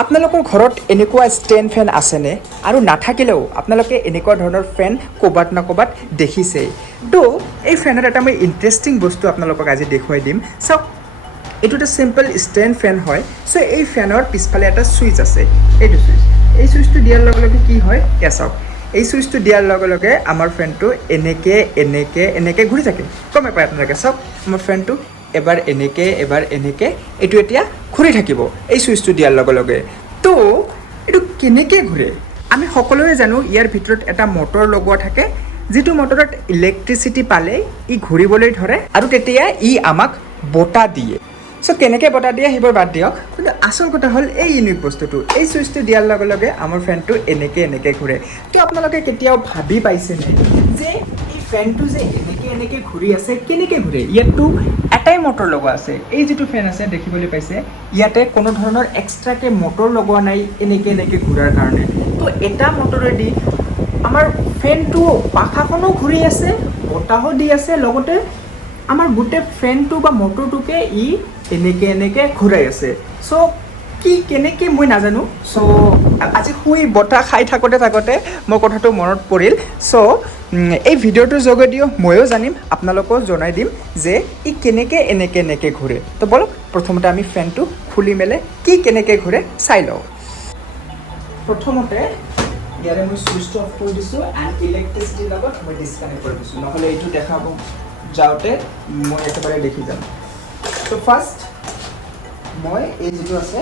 আপোনালোকৰ ঘৰত এনেকুৱা ষ্টেণ্ড ফেন আছেনে আৰু নাথাকিলেও আপোনালোকে এনেকুৱা ধৰণৰ ফেন ক'ৰবাত না ক'ৰবাত দেখিছেই তো এই ফেনৰ এটা মই ইণ্টাৰেষ্টিং বস্তু আপোনালোকক আজি দেখুৱাই দিম চাওক এইটো এটা চিম্পল ষ্টেণ্ড ফেন হয় চ' এই ফেনৰ পিছফালে এটা ছুইচ আছে এইটো ছুইচ এই ছুইচটো দিয়াৰ লগে লগে কি হয় এয়া চাওক এই ছুইচটো দিয়াৰ লগে লগে আমাৰ ফেনটো এনেকৈ ঘূৰি থাকে গমে পায় আপোনালোকে চাওক আমাৰ ফেনটো এবাৰ এনেকৈ এইটো এতিয়া ঘূৰি থাকিব এই ছুইচটো দিয়াৰ লগে লগে তো এইটো কেনেকৈ ঘূৰে আমি সকলোৱে জানো ইয়াৰ ভিতৰত এটা মটৰ লগোৱা থাকে যিটো মটৰত ইলেক্ট্ৰিচিটি পালে ই ঘূৰিবলৈ ধৰে আৰু তেতিয়া ই আমাক বতাহ দিয়ে চ' কেনেকৈ বতাহ দিয়ে সেইবোৰ বাদ দিয়ক কিন্তু আচল কথা হ'ল এই ইউনিক বস্তুটো এই ছুইচটো দিয়াৰ লগে লগে আমাৰ ফেনটো এনেকৈ ঘূৰে তো আপোনালোকে কেতিয়াও ভাবি পাইছেনে যে এই ফেনটো যে এনেকৈ ঘূৰি আছে কেনেকৈ ঘূৰে ইয়াততো এটাই মটৰ লগোৱা আছে এই যিটো ফেন আছে দেখিবলৈ পাইছে ইয়াতে কোনো ধৰণৰ এক্সট্ৰাকৈ মটৰ লগোৱা নাই এনেকৈ ঘূৰাৰ কাৰণে তো এটা মটৰেদি আমাৰ ফেনটো পাখাখনো ঘূৰি আছে বতাহো দি আছে লগতে আমাৰ গোটেই ফেনটো বা মটৰটোকে ই এনেকৈ ঘূৰাই আছে চ' কি কেনেকৈ মই নাজানো চ' আজি শুই বতাহ খাই থাকোঁতে মোৰ কথাটো মনত পৰিল চ' এই ভিডিঅ'টোৰ যোগেদিও ময়ো জানিম আপোনালোকেও জনাই দিম যে ই কেনেকৈ এনেকৈ ঘূৰে তো বলক প্ৰথমতে আমি ফেনটো খুলি মেলে কি কেনেকৈ ঘূৰে চাই লওঁ প্ৰথমতে ইয়াৰে মই ছুইচটো অফ কৰি দিছোঁ এণ্ড ইলেক্ট্ৰিচিটিৰ লগত মই ডিছকানেক্ট কৰি দিছোঁ নহ'লে এইটো দেখাব যাওঁতে মই একেবাৰে দেখি যাম তো ফাৰ্ষ্ট মই এই যিটো আছে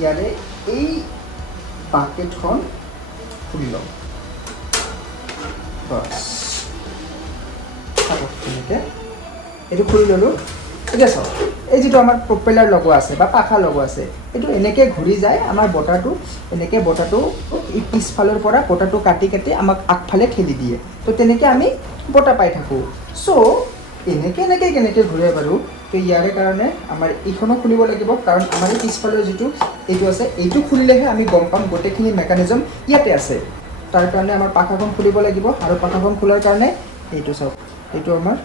ইয়াৰে এই বাকেটখন খুলি লওঁ বাছ তেনেকৈ এইটো খুলি ল'লোঁ এতিয়া চাওক এই যিটো আমাৰ প্ৰপেলাৰ লগোৱা আছে বা পাখা লগোৱা আছে এইটো এনেকৈ ঘূৰি যায় আমাৰ বতাহটো এই পিছফালৰ পৰা বতাহটো কাটি আমাক আগফালে ঠেলি দিয়ে তো তেনেকৈ আমি বতাহ পাই থাকোঁ চ' কেনেকৈ ঘূৰে বাৰু তো ইয়াৰে কাৰণে আমাৰ এইখনো খুলিব লাগিব কাৰণ আমাৰ এই পিছফালৰ যিটো এইটো আছে এইটো খুলিলেহে আমি গম পাম গোটেইখিনি মেকানিজম ইয়াতে আছে তাৰ কাৰণে আমাৰ পাখাখন খুলিব লাগিব আৰু পাখাখন খোলাৰ কাৰণে এইটো চাওক এইটো আমাৰ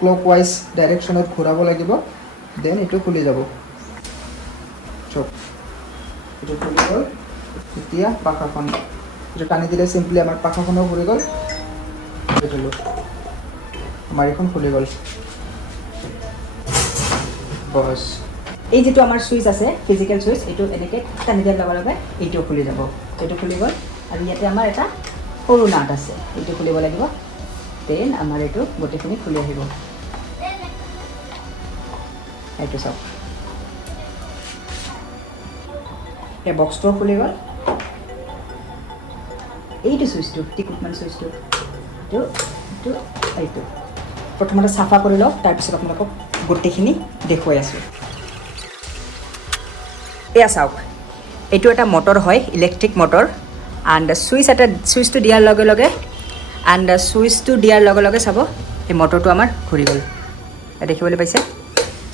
ক্লক ৱাইজ ডাইৰেকশ্যনত ঘূৰাব লাগিব দেন এইটো খুলি যাব চব এইটো খুলি গ'ল এতিয়া পাখাখন এইটো টানি দিলে চিম্পলি আমাৰ পাখাখনো ঘূৰি গ'ল এইটো আমাৰ এইখন খুলি গ'ল বছ এই যিটো আমাৰ ছুইচ আছে ফিজিকেল ছুইচ এইটো এনেকৈ টানি দিয়াৰ লগে লগে এইটো খুলি যাব এইটো খুলি গ'ল আৰু ইয়াতে আমাৰ এটা সৰু নাট আছে এইটো খুলিব লাগিব দেন আমাৰ এইটো গোটেইখিনি খুলি আহিব এইটো চাওক এই বক্সটো খুলি গ'ল এইটো ছুইচটো টিকুটমান ছুইচটো এইটো প্ৰথমতে চাফা কৰি লওক তাৰপিছত আপোনালোকক গোটেইখিনি দেখুৱাই আছোঁ এয়া চাওক এইটো এটা মটৰ হয় ইলেক্ট্ৰিক মটৰ এণ্ড ছুইচটো দিয়াৰ লগে লগে চাব এই মটৰটো আমাৰ ঘূৰি গ'ল দেখিবলৈ পাইছে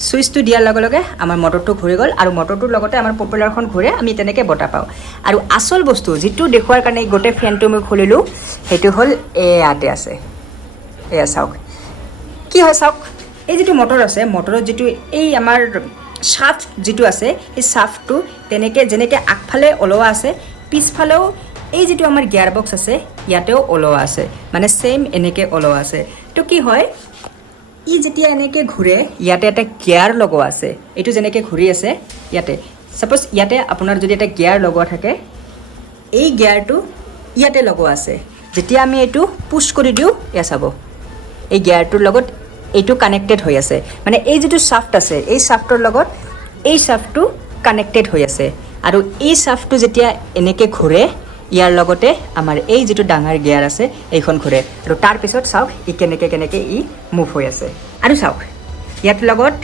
ছুইচটো দিয়াৰ লগে লগে আমাৰ মটৰটো ঘূৰি গ'ল আৰু মটৰটোৰ লগতে আমাৰ পপুলাৰখন ঘূৰে আমি তেনেকৈ বতাহ পাওঁ আৰু আচল বস্তু যিটো দেখুৱাৰ কাৰণে গোটেই ফেনটো মই খুলিলোঁ সেইটো হ'ল ইয়াতে আছে এয়া চাওক কি হয় চাওক এই যিটো মটৰ আছে মটৰত যিটো এই আমাৰ শ্বাফ্ট যিটো আছে সেই শ্বাফ্টটো যেনেকৈ আগফালে ওলোৱা আছে পিছফালেও এই যিটো আমাৰ গিয়াৰ বক্স আছে ইয়াতেও ওলোৱা আছে মানে ছেইম এনেকৈ ওলোৱা আছে তো কি হয় ই যেতিয়া এনেকৈ ঘূৰে ইয়াতে এটা গিয়াৰ লগোৱা আছে এইটো যেনেকৈ ঘূৰি আছে ইয়াতে ছাপ'জ ইয়াতে আপোনাৰ যদি এটা গিয়াৰ লগোৱা থাকে এই গিয়াৰটো ইয়াতে লগোৱা আছে যেতিয়া আমি এইটো পুছ কৰি দিওঁ এয়া চাব এই গিয়াৰটোৰ লগত এইটো কানেক্টেড হৈ আছে মানে এই যিটো শ্বাফ্ট আছে এই শ্বাফ্টৰ লগত এই শ্বাফ্টটো কানেক্টেড হৈ আছে আৰু এই শ্বাফ্টটো যেতিয়া এনেকৈ ঘূৰে ইয়াৰ লগতে আমাৰ এই যিটো ডাঙৰ গিয়াৰ আছে এইখন ঘূৰে আৰু তাৰপিছত চাওক ই কেনেকৈ ই মুভ হৈ আছে আৰু চাওক ইয়াৰ লগত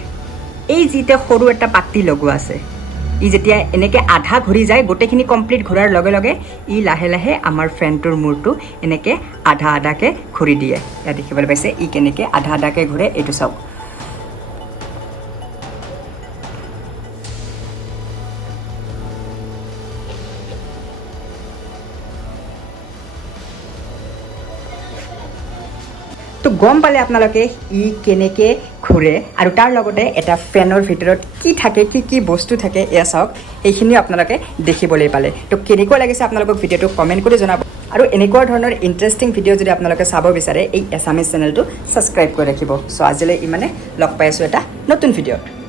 এই যিটো সৰু এটা পাতি লগোৱা আছে ই যেতিয়া এনেকৈ আধা ঘূৰি যায় গোটেইখিনি কমপ্লিট ঘূৰাৰ লগে লগে ই লাহে লাহে আমাৰ ফেনটোৰ মূৰটো এনেকৈ আধাকৈ ঘূৰি দিয়ে ইয়াত দেখিবলৈ পাইছে ই কেনেকৈ আধাকৈ ঘূৰে এইটো চাওক তো গম পালে আপোনালোকে ই কেনেকৈ ঘূৰে আৰু তাৰ লগতে এটা ফেনৰ ভিতৰত কি থাকে কি বস্তু থাকে এয়া চাওক এইখিনিও আপোনালোকে দেখিবলৈ পালে তো কেনেকুৱা লাগিছে আপোনালোকক ভিডিঅ'টো কমেণ্ট কৰি জনাব আৰু এনেকুৱা ধৰণৰ ইণ্টাৰেষ্টিং ভিডিঅ' যদি আপোনালোকে চাব বিচাৰে এই এছামিজ চেনেলটো ছাবস্ক্ৰাইব কৰি ৰাখিব চ' আজিলৈ ইমানে লগ পাই আছোঁ এটা নতুন ভিডিঅ'ত